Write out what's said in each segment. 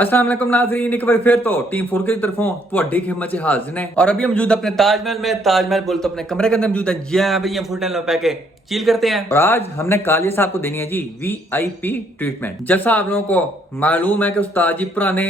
अस्सलाम वालेकुम नाज़रीन, एक बार फिर तो टीम 4 की तरफों ਤੁਹਾਡੀ खिदमत से हाजिर हैं और अभी हम मौजूद अपने ताजमहल में। ताजमहल बोल तो अपने कमरे के अंदर मौजूद है जी हाँ भाई, हम फुल टाइम पे के चिल करते हैं। और आज हमने कालिया साहब को देनी है जी VIP ट्रीटमेंट। जैसा आप लोगों को मालूम है कि उस्ताद जी पुराने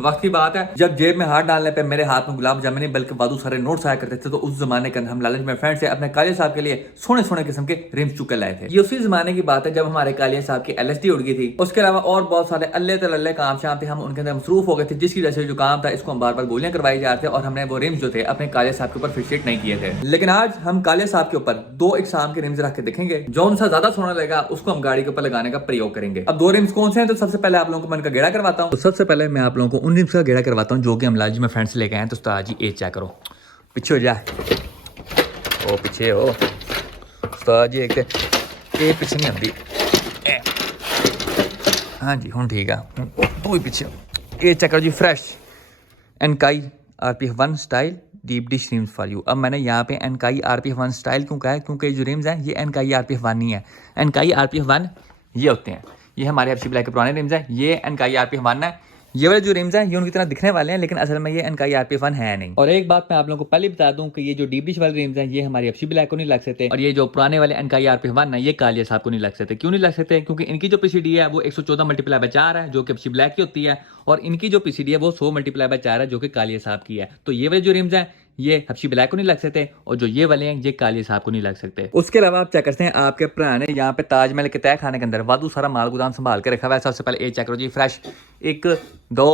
वक्त की बात है जब जेब में हाथ डालने पे मेरे हाथ में गुलाब जामुन नहीं बल्कि वादू सारे नोट्स आया करते थे। तो उस जमाने के अंदर हम लालच में फ्रेंड से अपने कालिया साहब के लिए सोने सोने किस्म के रिम्स चुके लाए थे। ये उसी जमाने की बात है जब हमारे कालिया साहब की LSD उड़ गई थी। उसके अलावा और बहुत सारे अल्ले तल्ले काम शाम थे, हम उनके अंदर मसरूफ हो गए थे, जिसकी वजह से जो काम था इसको हम बार बार गोलियां करवाई जा रहे थे और हमने वो रिम्स जो थे अपने कालिया साहब के ऊपर फिक्सेट नहीं किए थे। लेकिन आज हम कालिया साहब के ऊपर 2 एग्जाम के रिम्स रख के देखेंगे, जो उनसे ज्यादा सोना लगेगा उसको हम गाड़ी के ऊपर लगाने का प्रयोग करेंगे। अब 2 रिम्स कौन से हैं, तो सबसे पहले आप लोगों को मैं इनका गेड़ा करवाता हूँ। तो सबसे पहले मैं आप लोगों को उन रिम्स का गेड़ा करवाता हूँ जो कि हम लालजी में फ्रेंड्स लेके आए हैं। तो उस्ताद जी ये चेक करो, पीछे हो जा, ओ पीछे हो उस्ताद जी, एक ये पीछे नहीं आती। हाँ जी हुन ठीक है, तू ही पीछे हो। ये चेक करो जी, फ्रेश एनकाई RPF 1 style deep dish rims for you. अब मैंने यहाँ पे एनकाई RPF 1 स्टाइल क्यों कहा है, क्योंकि जो रिम्स हैं ये एनकाई RPF 1 नहीं है। एनकाई RPF 1 ये होते हैं, ये हमारे FC ब्लैक के पुराने रिम्स हैं। ये एनकाई RPF 1 है। ये वाले जो रिम्स हैं ये उनकी तरह दिखने वाले हैं, लेकिन असल में ये एनकाई RPF 1 है नहीं। और एक बात मैं आप लोगों को पहले बता दूं कि ये जो डीप डिश वाले रिम्स हैं ये हमारी FC ब्लैक को नहीं लग सकते, और ये जो पुराने वाले एनकाई RPF 1 है ये कालिया साहब को नहीं लग सकते। क्यों नहीं लग सकते? क्योंकि इनकी जो PCD है वो 114 मल्टीप्लाई बाय 4 है जो कि FC ब्लैक की होती है, और इनकी जो PCD है वो 100 मल्टीप्लाई बाय 4 है जो कि कालिया साहब की है। तो ये वाले जो रिम्स हैं ये FC ब्लैक को नहीं लग सकते, और जो ये वाले हैं ये कालिया साहब को नहीं लग सकते। उसके अलावा आप चेक करते हैं आपके भरा ने यहाँ पे ताजमहल के तय खाने के अंदर वादू सारा माल गोदाम संभाल के रखा हुआ है। सबसे पहले ये चेक करो जी, फ्रेश 1 2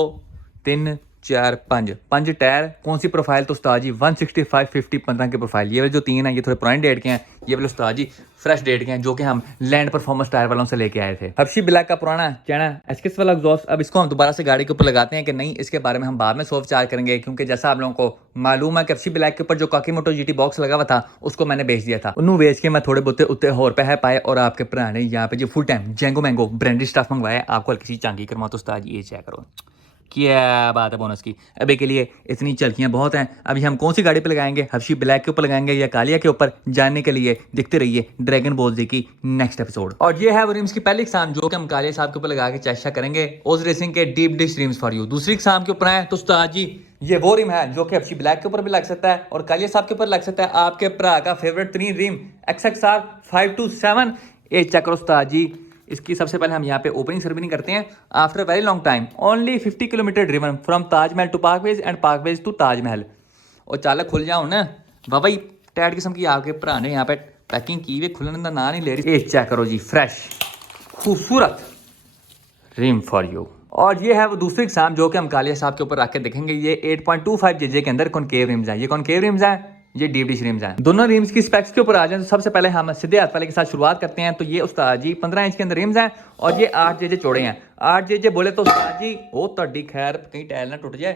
3 4 5 टायर। कौन सी प्रोफाइल? तो उस्ताद जी 165 50 15 के प्रोफाइल। ये वाले जो 3 हैं ये थोड़े पुराने डेट के हैं, ये वाले उस्ताद जी फ्रेश डेट के हैं जो कि हम लैंड परफॉर्मेंस टायर वालों से लेके आए थे। हब्शी ब्लैक का पुराना चैना एसकेस वाला एग्जॉस्ट। अब इसको हम दोबारा से गाड़ी के ऊपर लगाते हैं कि नहीं, इसके बारे में हम बाद में सोच विचार करेंगे, क्योंकि जैसा आप लोगों को मालूम है कि हब्शी ब्लैक के ऊपर जो काकीमोटो GT बॉक्स लगा हुआ था उसको मैंने बेच दिया था। उन्होंने बेच के मैं थोड़े बहुत उत्ते और पैसे पाए, और आपके भरा ने यहाँ पे जो full time Django mango branded stuff मंगवाया। आपको हल्की सी चांगी करवा। तो उस्ताद जी ये चेक करो, क्या बात है बोनस की। अभी के लिए इतनी चलकियां बहुत हैं। अभी हम कौन सी गाड़ी पे लगाएंगे, हब्शी ब्लैक के ऊपर लगाएंगे या कालिया के ऊपर, जानने के लिए देखते रहिए ड्रैगन बॉल जी की नेक्स्ट एपिसोड। और ये है वो रिम्स की पहली एग्जाम जो कि हम कालिया साहब के ऊपर लगा के चेक करेंगे, ओज रेसिंग के deep dish rims for you. दूसरी एग्जाम के ऊपर है तो उस्ताद जी ये वो रिम है जो कि हब्शी ब्लैक के ऊपर भी लग सकता है और कालिया साहब के ऊपर लग सकता है। आपके भरा का फेवरेट 3 रिम XXR 527। ये चेक करो उस्ताद जी, इसकी सबसे पहले हम यहाँ पे ओपनिंग सेरेमनी करते हैं। After very long time only 50 kilometre driven from Taj Mahal to parkways and parkways to Taj Mahal. और चालक खुल जाओ ना बाबा, टाइट किस्म की आपके भरा ने यहाँ पे पैकिंग की हुई, खुलने का ना नहीं ले रही। चेक करो जी, फ्रेश खूबसूरत रिम फॉर यू। और ये है वो दूसरी एग्जाम जो कि हम कालिया साहब के ऊपर रख के देखेंगे। ये 8.25 JJ के अंदर कॉनकेव रिम्स हैं। ये कॉनकेव रिम्स हैं, ये डीप डिश रिम्स हैं। दोनों रिम्स की स्पेक्स के ऊपर आ जाए तो सबसे पहले हम सीधे हाथ वाले के साथ शुरुआत करते हैं। तो ये उस्ताद जी 15 इंच के अंदर रिम्स हैं और ये 8 JJ चौड़े हैं। 8 JJ बोले तो उस्ताद जी ओ तड़ी खैर कहीं टाइल ना टूट जाए।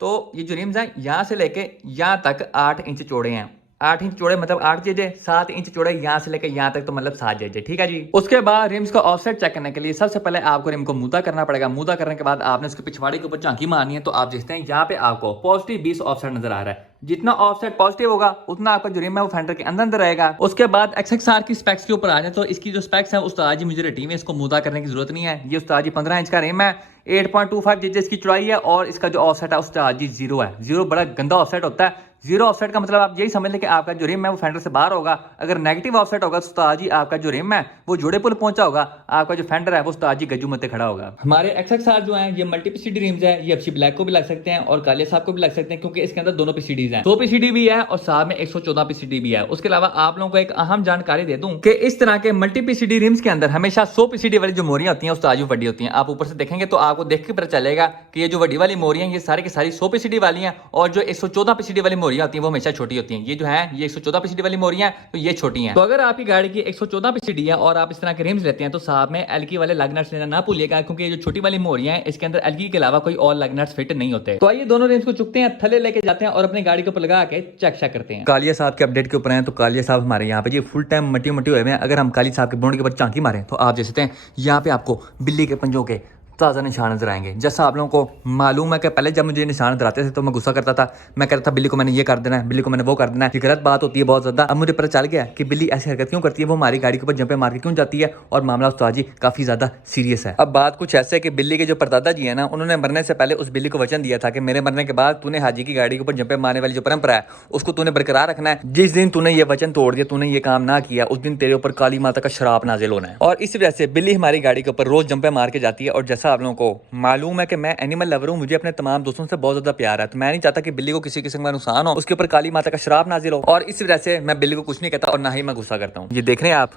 तो ये जो रिम्स हैं यहाँ से लेके यहाँ तक 8 इंच चौड़े हैं। 8 इंच चौड़े मतलब 8 JJ, 7 इंच चौड़े यहाँ से लेकर यहाँ तक तो मतलब 7 JJ, ठीक है जी। उसके बाद रिम्स का ऑफसेट चेक करने के लिए सबसे पहले आपको रिम को मुद्दा करना पड़ेगा। मुद्दा करने के बाद आपने उसके पिछवाड़े के ऊपर झांकी मारनी है। तो आप देखते हैं यहाँ पे आपको पॉजिटिव 20 ऑफसेट नजर आ रहा है। जितना ऑफसेट पॉजिटिव होगा उतना आपका जो रिम है वो फेंडर के अंदर अंदर रहेगा। उसके बाद XXR की स्पेक्स के ऊपर आ जाए तो इसकी जो स्पेक्स है उस्ताद जी मुझे रेटी में इसको मुद्दा करने की जरूरत नहीं है। ये उस्ताद जी 15 इंच का रिम है, 8.25 JJ इसकी चौड़ाई है, और इसका जो ऑफसेट है उस्ताद जी 0 है। 0 बड़ा गंदा ऑफसेट होता है। 0 ऑफसेट का मतलब आप यही समझ लें कि आपका जो रिम है वो फेंडर से बाहर होगा। अगर नेगेटिव ऑफसेट होगा तो उस्ताद जी आपका जो रिम है वो जोड़े पुल पहुंचा होगा, आपका जो फेंडर है वो उस्ताद जी गज्जू मत्ते खड़ा होगा। हमारे XXR जो है ये मल्टी PCD रिम्स है। ये हब्शी ब्लैक को भी लग सकते हैं और कालिया साहब को भी लग सकते हैं, क्योंकि इसके अंदर दोनों PCDs हैं। 100 PCD भी है और साथ में 114 PCD भी है। उसके अलावा आप लोगों को एक अहम जानकारी दे दूं कि इस तरह के मल्टी PCD रिम्स के अंदर हमेशा 100 PCD वाली जो मोरियां होती हैं उस्ताद जी बड़ी होती हैं। आप ऊपर से देखेंगे तो आपको देख के पता चलेगा कि ये जो बड़ी वाली मोरियां ये सारी की सारी 100 PCD वाली हैं, और जो 114 PCD वाली मोरियां होती हैं वो हमेशा छोटी होती हैं। ये जो है ये 114 PCD वाली मोरियां तो ये छोटी हैं। तो अगर आपकी गाड़ी की 114 PCD है और आप इस तरह के रिम्स लेते हैं तो साथ में एल्की वाले लग नट्स लेना ना भूलिएगा, क्योंकि ये जो छोटी वाली मोरियां हैं इसके अंदर एल्की के अलावा कोई और लग नट्स फिट नहीं होते। तो आइए दोनों रिम्स को चुकते हैं, थले लेके जाते हैं और अपनी गाड़ी के ऊपर लगा के चेक करते हैं। कालिया साहब के अपडेट के ऊपर हैं तो कालिया साहब हमारे यहाँ पे जी फुल टाइम मटी हुए हैं। अगर हम कालिया साहब के बोर्ड के ऊपर चांकी मारें तो आप देख सकते हैं यहाँ पे आपको बिल्ली के पंजों के ताज़ा निशान नजर आएंगे। जैसा आप लोगों को मालूम है कि पहले जब मुझे निशान नजर आते थे तो मैं गुस्सा करता था, मैं कहता था बिल्ली को मैंने ये कर देना है, बिल्ली को मैंने वो कर देना है, ये गलत बात होती है बहुत ज़्यादा। अब मुझे पता चल गया कि बिल्ली ऐसी हरकत क्यों करती है, वो हमारी गाड़ी के ऊपर जंपे मार के क्यों जाती है, और मामला उस्ताद जी काफ़ी ज़्यादा सीरियस है। अब बात कुछ ऐसे है कि बिल्ली के जो परदादा जी है ना, उन्होंने मरने से पहले उस बिल्ली को वचन दिया था कि मेरे मरने के बाद तूने हाजी की गाड़ी के ऊपर जंपे मारने वाली जो परंपरा है उसको तूने बरकरार रखना है। जिस दिन तूने ये वचन तोड़ दिया, तूने ये काम ना किया, उस दिन तेरे ऊपर काली माता का श्राप नाजिल होना है। और इस वजह से बिल्ली हमारी गाड़ी के ऊपर रोज जंपे मार के जाती है। और जैसा आप लोगों को मालूम है कि मैं एनिमल लवर हूँ, मुझे अपने तमाम दोस्तों से बहुत ज्यादा प्यार है, तो मैं नहीं चाहता कि बिल्ली को किसी किस्म का नुकसान हो, उसके ऊपर काली माता का श्राप नाजिल हो। और इस वजह से मैं बिल्ली को कुछ नहीं कहता और ना ही मैं गुस्सा करता हूँ। ये देख रहे हैं आप,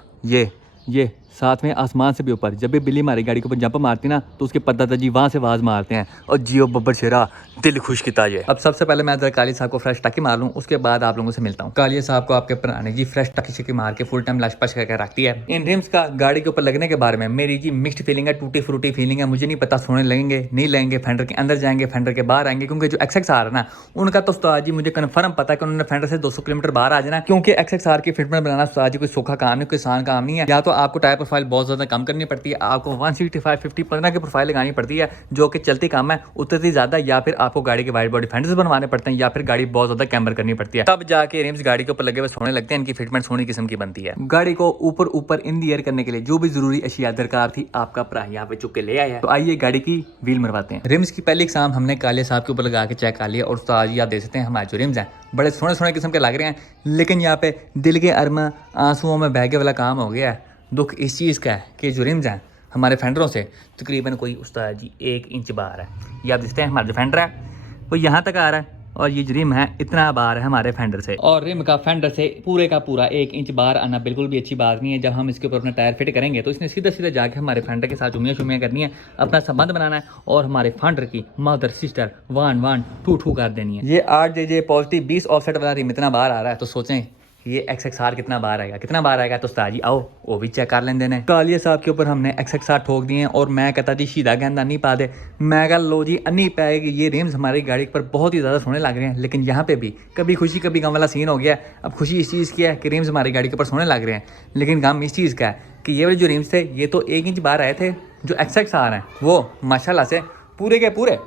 ये साथ में आसमान से भी ऊपर जब भी बिल्ली हमारी गाड़ी के ऊपर जंप मारती ना तो उसके परदादा जी वहाँ से आवाज़ मारते हैं और जियो बब्बर शेरा दिल खुश किता ये। अब सबसे पहले मैं काली साहब को फ्रेश टकी मार लूँ, उसके बाद आप लोगों से मिलता हूँ। काली साहब को आपके पुराने जी फ्रेश टकी शकी मार के फुल टाइम लश पश करके रखती है। इन रिम्स का गाड़ी के ऊपर लगने के बारे में मेरी जी मिक्स्ड फीलिंग है, टूटी फ्रूटी फीलिंग है। मुझे नहीं पता सोने लगेंगे नहीं लगेंगे, फेंडर के अंदर जाएंगे फेंडर के बाहर आएंगे, क्योंकि जो XXR है ना उनका तो उस्ताद जी मुझे कन्फर्म पता है कि उन्होंने फेंडर से 200 किलोमीटर बाहर आ जाना, क्योंकि XXR की फिटमेंट बनाना उस्ताद जी कोई सूखा काम नहीं, कोई आसान काम नहीं है। या तो आपको टायर प्रोफाइल बहुत ज़्यादा कम करनी पड़ती है, आपको 165-50 15 की प्रोफाइल लगानी पड़ती है जो कि चलती काम है उतरती ज़्यादा, या फिर आपको गाड़ी के वाइड बॉडी फेंडर्स बनवाने पड़ते हैं, या फिर गाड़ी बहुत ज़्यादा कैम्बर करनी पड़ती है, तब जाके रिम्स गाड़ी के ऊपर लगे हुए सोने लगते हैं। इनकी फिटमेंट सोनी किस्म की बनती है। गाड़ी को ऊपर इन दी एयर करने के लिए जो भी जरूरी अशिया दरकार थी आपका भरा यहाँ पे चुक के ले आया। तो आइए गाड़ी की व्हील मरवाते हैं। रिम्स की पहली एग्जाम हमने काले साहब के ऊपर लगा के चेक कर लिया और उस्ताद जी आप देख सकते हैं हमारे जो रिम्स हैं बड़े सोने सोने किस्म के लग रहे हैं, लेकिन यहाँ पे दिल के अरमा आंसुओं में बहके वाला काम हो गया है। दुख इस चीज़ का है कि जो रिम्स हैं हमारे फेंडरों से तकरीबन कोई उस्ताद जी 1 इंच बाहर है। ये आप देखते हैं हमारा जो फेंडर है वो यहाँ तक आ रहा है और ये जो रिम है इतना बाहर है हमारे फेंडर से, और रिम का फेंडर से पूरे का पूरा 1 इंच बाहर आना बिल्कुल भी अच्छी बात नहीं है। जब हम इसके ऊपर अपना टायर फिट करेंगे तो इसने सीधा सीधा जाके हमारे फेंडर के साथ चुमियाँ शुमियाँ करनी है, अपना संबंध बनाना है और हमारे फेंडर की मदर सिस्टर 1 2 2 कर देनी है। ये 8JJ पॉजिटिव 20 ऑफसेट वाला रिम इतना बाहर आ रहा है, तो सोचें ये XXR कितना बाहर आएगा। तो उस्ताद जी आओ वो भी चेक कर लेंगे। कालिया साहब के ऊपर हमने XXR ठोक दिए हैं और मैं कहता जी शीधा गेंदा नहीं पा दे, मैं कहा लो जी अन्नी पाएगी। ये रिम्स हमारी गाड़ी पर बहुत ही ज़्यादा सोने लग रहे हैं, लेकिन यहाँ पे भी कभी खुशी कभी गम वाला सीन हो गया। अब खुशी इस चीज़ की है कि रिम्स हमारी गाड़ी के ऊपर सोने लग रहे हैं, लेकिन गम इस चीज़ का है कि ये वाले जो रिम्स थे ये तो 1 इंच बाहर आए थे, जो XXR हैं वो माशाल्लाह से पूरे के पूरे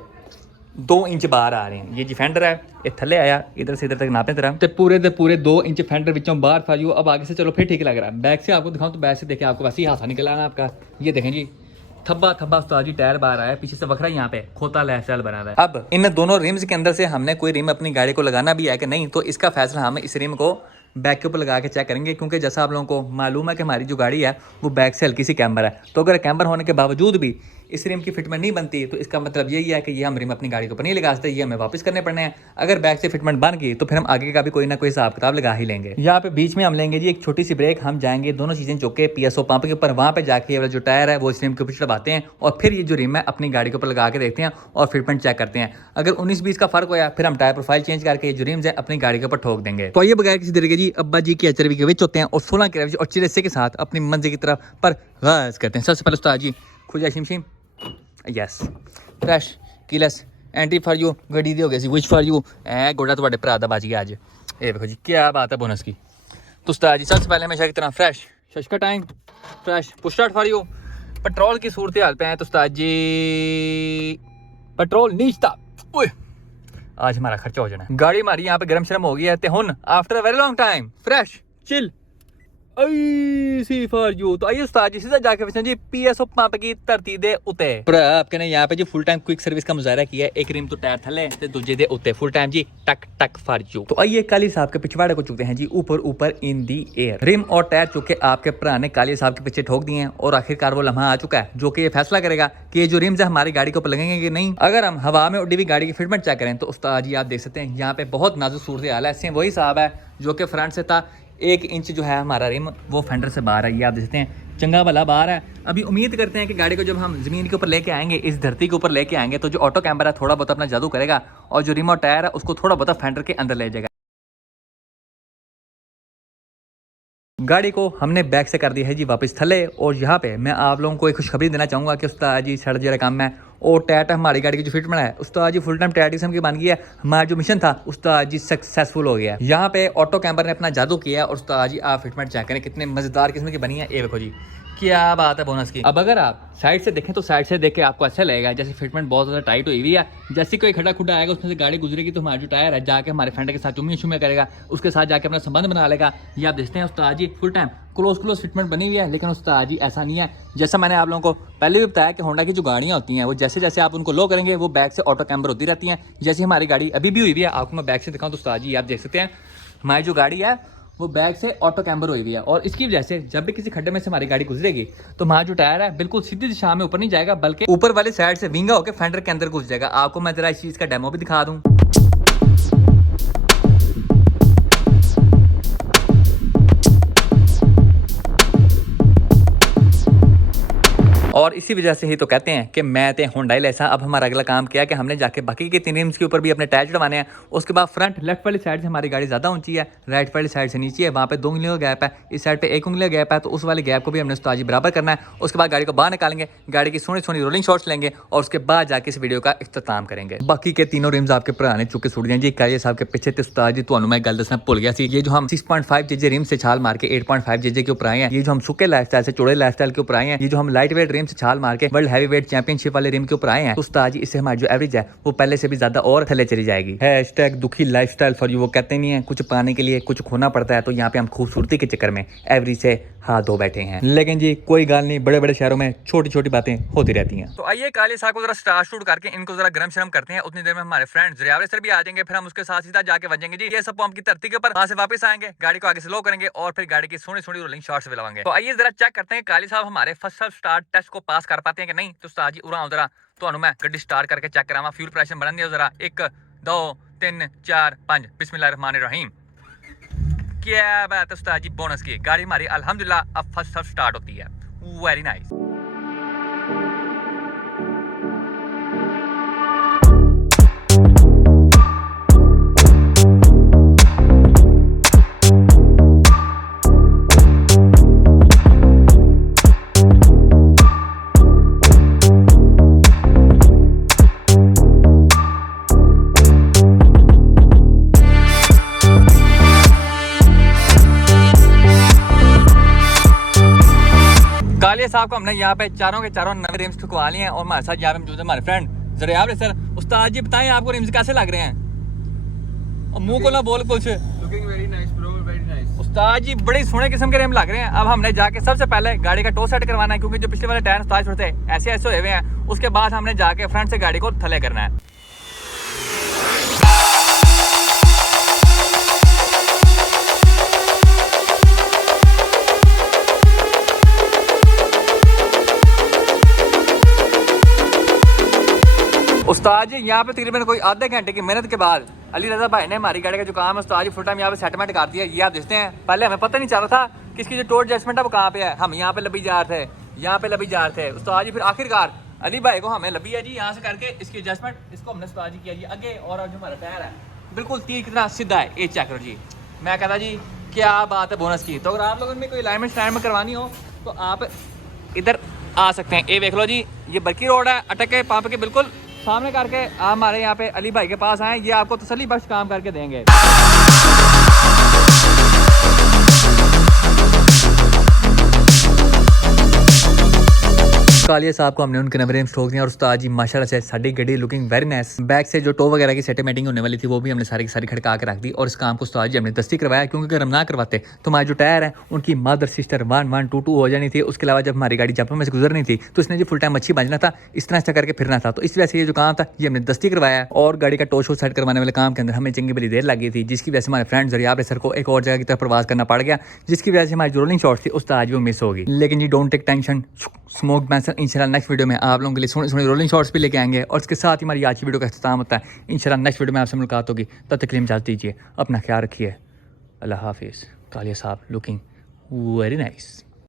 2 इंच बाहर आ रहे हैं। ये जी फेंडर है ये थले आया इधर से इधर तक नापे तरह तो पूरे 2 इंच फेंडर विचों बाहर फायू। अब आगे से चलो फिर ठीक लग रहा है। बैक से आपको दिखाऊं तो बैक से देखें आपको वैसे ही हाथा निकल आना आपका। ये देखें जी थब्बा उस्ताद जी टायर बाहर आया, पीछे से वखरा यहाँ पे खोता लहसल बना हुआ है। अब इन दोनों रिम्स के अंदर से हमने कोई रिम अपनी गाड़ी को लगाना भी है कि नहीं, तो इसका फैसला हम इस रिम को बैक के ऊपर लगा के चेक करेंगे, क्योंकि जैसा आप लोगों को मालूम है कि हमारी जो गाड़ी है वो बैक से हल्की सी कैम्बर है, तो अगर कैम्बर होने के बावजूद भी इस रिम की फिटमेंट नहीं बनती तो इसका मतलब यही है कि ये हम रिम अपनी गाड़ी के ऊपर नहीं लगा सकते, ये हमें वापस करने पड़ने हैं। अगर बैक से फिटमेंट बन गई तो फिर हम आगे का भी कोई ना कोई हिसाब किताब लगा ही लेंगे। यहाँ पे बीच में हम लेंगे जी एक छोटी सी ब्रेक, हम जाएंगे दोनों चीज़ें चुक के PSO पंप के ऊपर, वहाँ पे जाके ये वाला जो टायर है वो इस रिम के ऊपर चढ़वाते हैं और फिर ये जो रिम है अपनी गाड़ी के ऊपर लगा के देखते हैं और फिटमेंट चेक करते हैं। अगर 19-20 का फर्क होया फिर हम टायर प्रोफाइल चेंज करके जो रिम्स है अपनी गाड़ी के ऊपर ठोक देंगे। तो ये बगैर किसी तरीके जी अब्बा जी की HRV के विच होते हैं और 16 के और चिरसे के साथ अपनी मंजिल की तरफ पर गाज करते हैं। सबसे पहले उस्ताद जी खुजा शिम yes fresh keyless entry for you गड्डी दी हो गई सी विच फॉर यू ए गोड़ा ਤੁਹਾਡੇ ਭਰਾ ਦਾ ਬਾਜੀ ਅੱਜ ਇਹ ਵੇਖੋ ਜੀ ਕੀ ਬਾਤ ਹੈ बोनस की। तो उस्ताद जी सबसे पहले हमेशा की तरह फ्रेश शशका time fresh push start for you. Petrol की सूरत हाल पे है तो उस्ताद जी पेट्रोल नीचता ओए आज हमारा खर्चा हो जाना। गाड़ी हमारी यहाँ पे गर्म शर्म हो गई है ते हुन after a very long time fresh chill for you. तो आइए उस्ताद जी सीधा जाके पूछना जी PSO पंप की धरती दे उते आपके ने यहाँ पे जी फुल टाइम क्विक सर्विस का मुजाहरा किया है। एक रिम तो टायर थले ते दूजे दे उते फुल टाइम जी टक फॉर यू। तो आइए काली साहब के पिछवाड़े को चुकते हैं जी ऊपर इन दी एयर। रिम और टायर चुके आपके भरा ने काली साहब के पीछे ठोक दिए हैं और आखिरकार वो लम्हा आ चुका है जो कि ये फैसला करेगा कि ये जो रिम्स है हमारी गाड़ी के ऊपर लगेंगे कि नहीं। अगर हम हवा में उड़ी हुई गाड़ी की फिटमेंट चेक करें तो उस्ताद जी आप देख सकते हैं यहाँ पे बहुत नाजुक सूरत हाल है। सेम वही साहब है जो कि फ्रंट से था 1 इंच जो है हमारा रिम वो फेंडर से बाहर है। ये आप देखते हैं चंगा भला बाहर है। अभी उम्मीद करते हैं कि गाड़ी को जब हम ज़मीन के ऊपर लेके आएंगे, इस धरती के ऊपर लेके आएंगे, तो जो ऑटो कैमरा थोड़ा बहुत अपना जादू करेगा और जो रिम और टायर है उसको थोड़ा बहुत फेंडर के अंदर ले जाएगा। गाड़ी को हमने बैक से कर दिया है जी वापस थले। और यहाँ पे मैं आप लोगों को एक खुशखबरी देना चाहूँगा कि उस्ताद जी सड़ जरा काम है और टैट हमारी गाड़ी की जो फिटमेंट है उस्ताद जी फुल टाइम टैट किस्म की बन गई है। हमारा जो मिशन था उस्ताद जी सक्सेसफुल हो गया। यहाँ पे ऑटो कैमर ने अपना जादू किया है और उस्ताद जी आप फिटमेंट चेक करें कितने मज़ेदार किस्म की बनी है। ये देखो जी क्या बात है बोनस की। अब अगर आप साइड से देखें तो साइड से देख के आपको अच्छा लगेगा, जैसे फिटमेंट बहुत ज़्यादा टाइट हुई हुई है। जैसे कोई खड़ा खुदा आएगा उसमें से गाड़ी गुजरेगी तो हमारा जो टायर है जाके हमारे फ्रेंड के साथ चुम्मी शुम्मी करेगा, उसके साथ जाके अपना संबंध बना लेगा। ये आप देखते हैं उस्ताद जी फुल टाइम क्लोज फिटमेंट बनी हुई है, लेकिन उस्ताद जी ऐसा नहीं है। जैसा मैंने आप लोगों को पहले भी बताया कि होंडा की जो गाड़ियाँ होती हैं वो जैसे जैसे आप उनको लो करेंगे वो बैक से ऑटो कैम्बर होती रहती हैं। जैसे हमारी गाड़ी अभी भी हुई हुई है, आपको मैं बैक से दिखाऊँ तो उस्ताद जी आप देख सकते हैं हमारी जो गाड़ी है वो बैक से ऑटो कैम्बर हुई हुई है। और इसकी वजह से जब भी किसी खड्डे में से हमारी गाड़ी गुजरेगी तो हमारा जो टायर है बिल्कुल सीधी दिशा में ऊपर नहीं जाएगा, बल्कि ऊपर वाली साइड से विंगा होकर फेंडर के अंदर घुस जाएगा। आपको मैं जरा इस चीज़ का डेमो भी दिखा दूँ। और इसी वजह से ही तो कहते हैं कि मैं ते होंडाई ऐसा। अब हमारा अगला काम किया कि हमने जाके बाकी के 3 रिम्स के ऊपर भी अपने टायर चढ़वाने हैं। उसके बाद फ्रंट लेफ्ट वाली साइड से हमारी गाड़ी ज़्यादा ऊंची है, राइट वाली साइड से नीचे है, वहाँ पे 2 उंगलियों का गैप है, इस साइड पे 1 उंगली का गैप है, तो उस वाले गैप को भी हमने उस्ताद जी बराबर करना है। उसके बाद गाड़ी को बाहर निकालेंगे, गाड़ी की सोनी सोनी रोलिंग शॉट्स लेंगे और उसके बाद जाके इस वीडियो का इख्तिताम करेंगे। बाकी के तीनों रिम्स आपके पुराने चुके सुट गए जी। कालिया साहब के पीछे थे उस्ताद जी, तो मैं गल दसना भूल गया सी। ये जो हम 6.5 JJ रिम से छाल मार के 8.5 JJ के ऊपर आए हैं, ये जो हम सुके लाइफस्टाइल से चौड़े लाइफस्टाइल के ऊपर आए हैं, ये जो हम लाइट वेट रिम से छाल मार के वर्ल्ड हैवी वेट चैंपियनशिप वाले रिम के ऊपर आए हैं, तो उस्ताद जी इससे हमारी जो एवरेज है वो पहले से भी ज्यादा और थले चली जाएगी। हैशटैग दुखी लाइफस्टाइल फॉर यू। वो कहते नहीं है कुछ पाने के लिए कुछ खोना पड़ता है, तो यहाँ पे हम खूबसूरती के चक्कर में एवरेज से हाथ धो बैठे हैं। लेकिन जी कोई गाल नहीं, बड़े बड़े शहरों में छोटी छोटी बातें होती रहती हैं। तो आइए काली साहब को जरा स्टार्ट शूट करके इनको जरा गरम शरम करते हैं। उतनी देर में हमारे फ्रेंड जरियावरे सर भी आ जाएंगे, फिर हम उसके साथ सीधा जाके बजेंगे जी ये सब पंप की धरती के ऊपर। वहां से वापस आएंगे, गाड़ी को आगे स्लो करेंगे और फिर गाड़ी की सोनी सोनी रोलिंग शॉट्स भी लगाएंगे। तो आइए जरा चेक करते हैं काली साहब हमारे फर्स्ट स्टार्ट टेस्ट को पास कर पाते हैं कि नहीं। तो उस्ताद जी उरा जरा तो मैं गड्डी स्टार्ट करके चेक करावा, फ्यूल प्रेशर बनन दियो जरा। 1 2 3 4 5 बिस्मिल्लाहिर्रहमानिर्रहीम। क्या बात है उस्ताद जी, बोनस की गाड़ी हमारी अल्हम्दुलिल्लाह अब फर्स्ट स्टार्ट होती है। Very nice. कालिया साहब को हमने यहाँ पे चारों के चारों नए रिम्स ठुकवा लिए हैं और हमारे साथ यहाँ पे मौजूद है हमारे फ्रेंड जरियावरे सर। उस्ताद जी बताएं आपको रिम्स कैसे लग रहे हैं? और मुंह को ना बोल कुछ। Looking very nice bro, very nice. उस्ताद जी बड़ी सोने किस्म के रिम लग रहे हैं। अब हमने जाके सबसे पहले गाड़ी का टो सेट करवाना है, क्योंकि जो पिछले वाले टायर उस्ताद छोड़ते ऐसे ऐसे हुए हैं। उसके बाद हमने जाके फ्रंट से गाड़ी को थले करना है। उस्ताद जी यहाँ पे तकरीबन कोई आधे घंटे की मेहनत के बाद अली रजा भाई ने हमारी गाड़ी का जो काम है उस्ताद जी फुल टाइम यहाँ पे सेटलमेंट कर दिया। ये आप देखते हैं, पहले हमें पता नहीं चल रहा था कि इसकी जो टोल एडजस्टमेंट है वो कहाँ पे है। हम यहाँ पे लबी जा रहे थे, यहाँ पे लबी जा रहे थे उस्ताद जी। फिर आखिरकार अली भाई को हमें लबी है जी यहाँ से करके इसकी एडजस्टमेंट इसको हमने उस्ताद जी किया जी आगे। और जो हमारा टायर है बिल्कुल तीर कितना सीधा है, ये चेक करो जी। मैं कहता जी क्या बात है बोनस की। तो अगर आप लोगों ने कोई अलाइनमेंट करवानी हो तो आप इधर आ सकते हैं। ये देख लो जी, ये बरकी रोड है, अटक के पंप के बिल्कुल सामने करके आप हमारे यहाँ पे अली भाई के पास आए, ये आपको तसल्ली बख्श काम करके देंगे। कालिया साहब को हमने उनके नंबर ठोक दिया और उस्ताद जी माशाल्लाह से साड़ी गड्डी लुकिंग वेरी नाइस। बैक से जो टो वगैरह की सेटिंग होने वाली थी वो भी हमने सारी की सारी खड़का के रख दी और इस काम को उस्ताद जी हमने दस्ती करवाया, क्योंकि अगर हम ना करवाते तो हमारे जो टायर है उनकी मदर सिस्टर 1122 हो जानी थी। उसके अलावा जब हमारी गाड़ी जंपर में से गुजरनी थी तो इसने जी फुल टाइम अच्छी बजना था, इस तरह से करके फिरना था। तो इस वजह से ये जो काम था ये हमने दस्ती करवाया और गाड़ी का टो शो सेट करवाने वाले काम के अंदर हमें चंगी बड़ी देर लग गई थी, जिसकी वजह से हमारे फ्रेंड जरियावरे सर को एक और जगह की तरफ प्रवास करना पड़ गया, जिसकी वजह से हमारी जो रोलिंग शॉट थी उस्ताद जी वो मिस होगी। लेकिन जी डोंट टेक टेंशन, स्मोक मैंसन इंशाल्लाह नेक्स्ट वीडियो में आप लोगों के लिए सोनी सोनी रोलिंग शॉट्स भी लेके आएंगे और इसके साथ ही हमारी आज की वीडियो का इख्तिताम होता है। इंशाल्लाह नेक्स्ट वीडियो में आपसे मुलाकात होगी, तब तक के लिए इजाज़त दीजिए, अपना ख्याल रखिए, अल्लाह हाफिज़। कालिया साहब लुकिंग वेरी नाइस।